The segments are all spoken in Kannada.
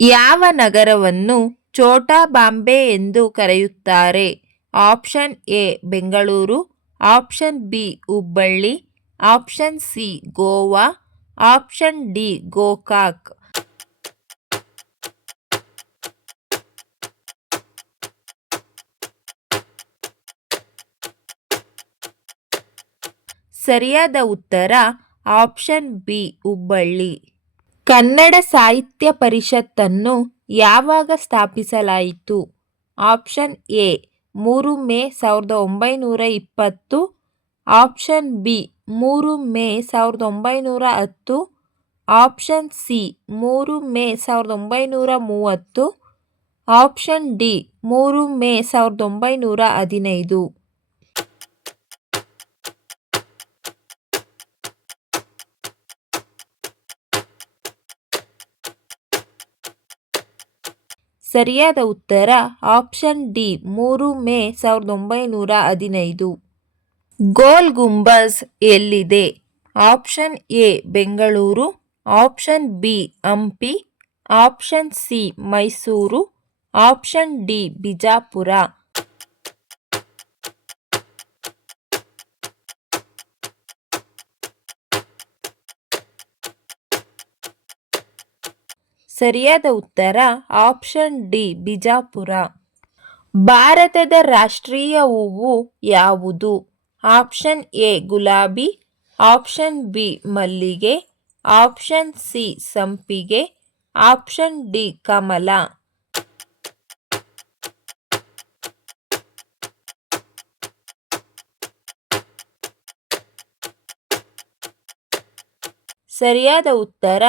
ಯಾವ ನಗರವನ್ನು ಛೋಟಾ ಬಾಂಬೆ ಎಂದು ಕರೆಯುತ್ತಾರೆ? Option A Bengaluru, option B Hubballi, option C Goa, option D Gokak. ಸರಿಯಾದ ಉತ್ತರ ಆಪ್ಷನ್ ಬಿ ಹುಬ್ಬಳ್ಳಿ. ಕನ್ನಡ ಸಾಹಿತ್ಯ ಪರಿಷತ್ತನ್ನು ಯಾವಾಗ ಸ್ಥಾಪಿಸಲಾಯಿತು? Option A 3 May 1920, option B 3 May 1910, option C 3 May 1930, option D 3 May 1915. ಸರಿಯಾದ ಉತ್ತರ ಆಪ್ಷನ್ ಡಿ 3 ಮೇ 1915. ಗೋಲ್ ಗುಂಬಜ್ ಎಲ್ಲಿದೆ? Option A Bengaluru, option B Hampi, option C Mysuru, option D Bijapur. ಸರಿಯಾದ ಉತ್ತರ ಆಪ್ಷನ್ ಡಿ ಬಿಜಾಪುರ. ಭಾರತದ ರಾಷ್ಟ್ರೀಯ ಹೂವು ಯಾವುದು? ಆಪ್ಷನ್ ಎ ಗುಲಾಬಿ, ಆಪ್ಷನ್ ಬಿ ಮಲ್ಲಿಗೆ, ಆಪ್ಷನ್ ಸಿ ಸಂಪಿಗೆ, ಆಪ್ಷನ್ ಡಿ ಕಮಲ. ಸರಿಯಾದ ಉತ್ತರ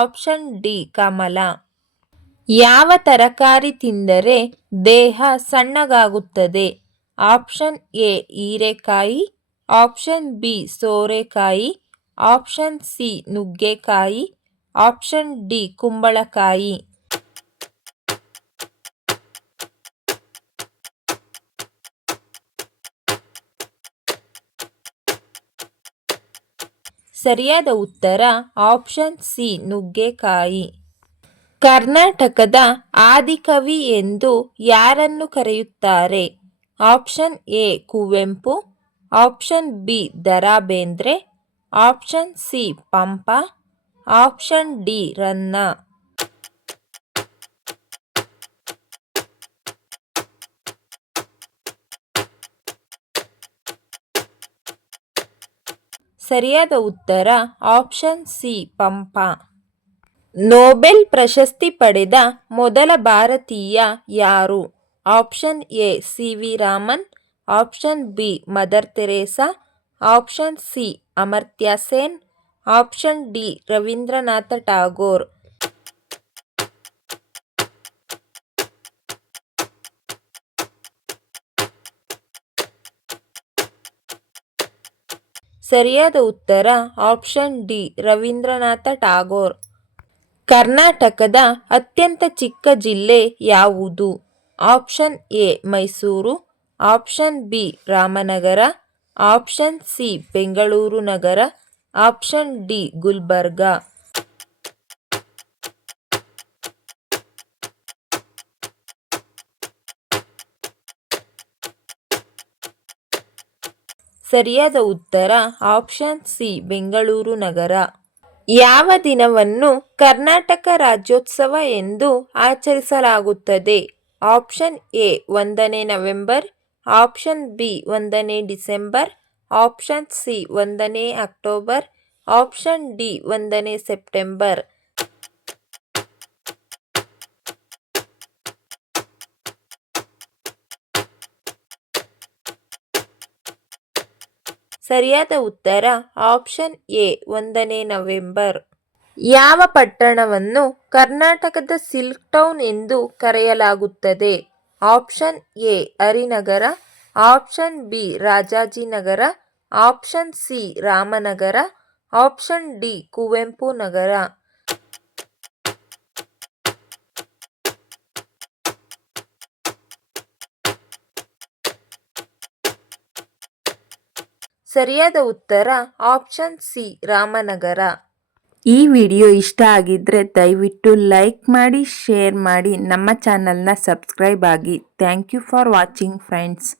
ಆಪ್ಷನ್ ಡಿ ಕಮಲ. ಯಾವ ತರಕಾರಿ ತಿಂದರೆ ದೇಹ ಸಣ್ಣಗಾಗುತ್ತದೆ? ಆಪ್ಷನ್ ಎ ಹೀರೆಕಾಯಿ, ಆಪ್ಷನ್ ಬಿ ಸೋರೆಕಾಯಿ, ಆಪ್ಷನ್ ಸಿ ನುಗ್ಗೆಕಾಯಿ, ಆಪ್ಷನ್ ಡಿ ಕುಂಬಳಕಾಯಿ. ಸರಿಯಾದ ಉತ್ತರ ಆಪ್ಷನ್ ಸಿ ನುಗ್ಗೆಕಾಯಿ. ಕರ್ನಾಟಕದ ಆದಿಕವಿ ಎಂದು ಯಾರನ್ನು ಕರೆಯುತ್ತಾರೆ? Option A Kuvempu, option B Da Ra Bendre, option C Pampa, option D Ranna. ಸರಿಯಾದ ಉತ್ತರ ಆಪ್ಷನ್ ಸಿ ಪಂಪ. ನೊಬೆಲ್ ಪ್ರಶಸ್ತಿ ಪಡೆದ ಮೊದಲ ಭಾರತೀಯ ಯಾರು? Option A C V Raman, option B Mother Teresa, option C Amartya Sen, option D Rabindranath Tagore. ಸರಿಯಾದ ಉತ್ತರ ಆಪ್ಷನ್ ಡಿ ರವೀಂದ್ರನಾಥ ಟಾಗೋರ್. ಕರ್ನಾಟಕದ ಅತ್ಯಂತ ಚಿಕ್ಕ ಜಿಲ್ಲೆ ಯಾವುದು? Option A Mysuru, option B Ramanagara, option C Bengaluru Nagar, option D Gulbarga. ಸರಿಯಾದ ಉತ್ತರ ಆಪ್ಷನ್ ಸಿ ಬೆಂಗಳೂರು ನಗರ. ಯಾವ ದಿನವನ್ನು ಕರ್ನಾಟಕ ರಾಜ್ಯೋತ್ಸವ ಎಂದು ಆಚರಿಸಲಾಗುತ್ತದೆ? ಆಪ್ಷನ್ ಎ 1ನೇ ನವೆಂಬರ್, ಆಪ್ಷನ್ ಬಿ 1ನೇ ಡಿಸೆಂಬರ್, ಆಪ್ಷನ್ ಸಿ 1ನೇ ಅಕ್ಟೋಬರ್, ಆಪ್ಷನ್ ಡಿ 1ನೇ ಸೆಪ್ಟೆಂಬರ್. ಸರಿಯಾದ ಉತ್ತರ ಆಪ್ಷನ್ ಎ 1ನೇ ನವೆಂಬರ್. ಯಾವ ಪಟ್ಟಣವನ್ನು ಕರ್ನಾಟಕದ ಸಿಲ್ಕ್ ಟೌನ್ ಎಂದು ಕರೆಯಲಾಗುತ್ತದೆ? Option A Harinagar, option B Rajajinagar, option C Ramanagara, option D Kuvempu Nagar. ಸರಿಯಾದ ಉತ್ತರ ಆಪ್ಷನ್ ಸಿ ರಾಮನಗರ. ಈ ವಿಡಿಯೋ ಇಷ್ಟ ಆಗಿದ್ರೆ ದಯವಿಟ್ಟು ಲೈಕ್ ಮಾಡಿ, ಶೇರ್ ಮಾಡಿ, ನಮ್ಮ ಚಾನಲ್ನ ಸಬ್ಸ್ಕ್ರೈಬ್ ಆಗಿ. Thank you for watching friends.